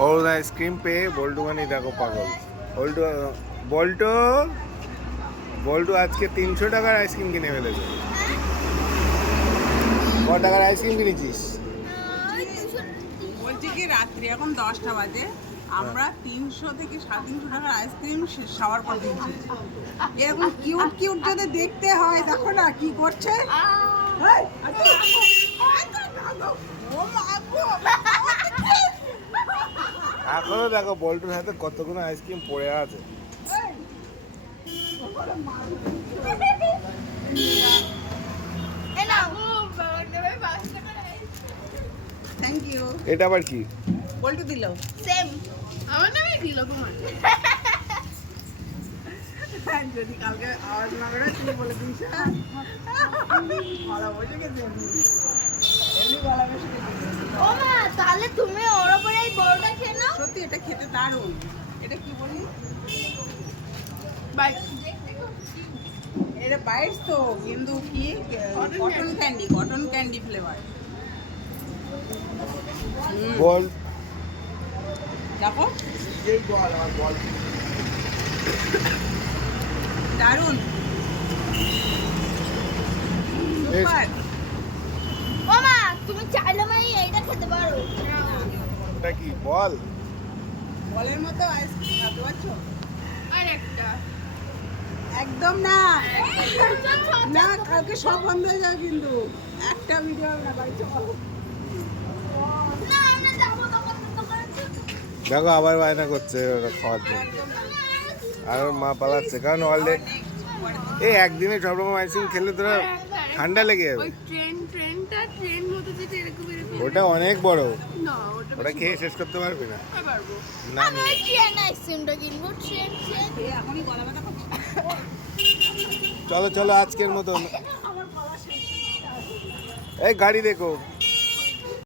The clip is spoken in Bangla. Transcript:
অরুণ আইসক্রিম পেয়ে বল্টু মানে দেখো পাগল। বল্টু বল্টু বল্টু আজকে 300 টাকার আইসক্রিম কিনে ফেলেছে। কত টাকার আইসক্রিম কিনেছিস? বলছি কি রাত্রি এখন 10টা বাজে, আমরা 300 থেকে 350 টাকার আইসক্রিম খাওয়ার পর দিচ্ছি। এরকম কিউট কিউট যদি দেখতে হয় দেখো না কি করছে। এখনো দেখো বল্টুর হাতে কতগুলো আইসক্রিম পড়ে আছে। Thank you. এটা আবার কি? বল্টু দিল সেম আমার নামই দিল তোমার। যদি কালকে আওয়াজ না করে তুই বলে দিস গলা বসে গেছে এমনি গলা বসে গেছে। ও মা তাহলে তুমি ওর উপরে এই বড়টা খেয়ে নাও। সত্যি এটা খেতে দারুণ। এটা কি বলি বাই এটা বাইটস তো, কিন্তু কি কটন ক্যান্ডি ফ্লেভার। বল দেখো দারুণ সুপার। ও মা তুমি চাইলে মানে এইটা খেতে পারো। এটা কি বল? বলের মতো আইসক্রিম খাতে পারছো? আর একটা একদম না না, কালকে সব বন্ধ হয়ে যাবে কিন্তু। একটা ভিডিও না বাড়ি চলো। না আমরা যাবো তখন দোকানে। দেখো আবার বায়না করছে ওরা খাওয়ার জন্য। আর ওর মা পালাচ্ছে কারণ অলরেডি এই একদিনে সব রকম আইসক্রিম খেলে তোরা ঠান্ডা লেগে যাবে। ওই ট্রেন মতো যেটা এরকম এরকম। ওটা অনেক বড়, না ওটা ওটা খেয়ে শেষ করতে পারবি না। পারবো। না আমি ওই ট্রেন আইসক্রিমটা কিনবো। ট্রেন এখনই গলা ব্যথা করছে। চলো চলো আজকের মতন। এই গাড়ি দেখো।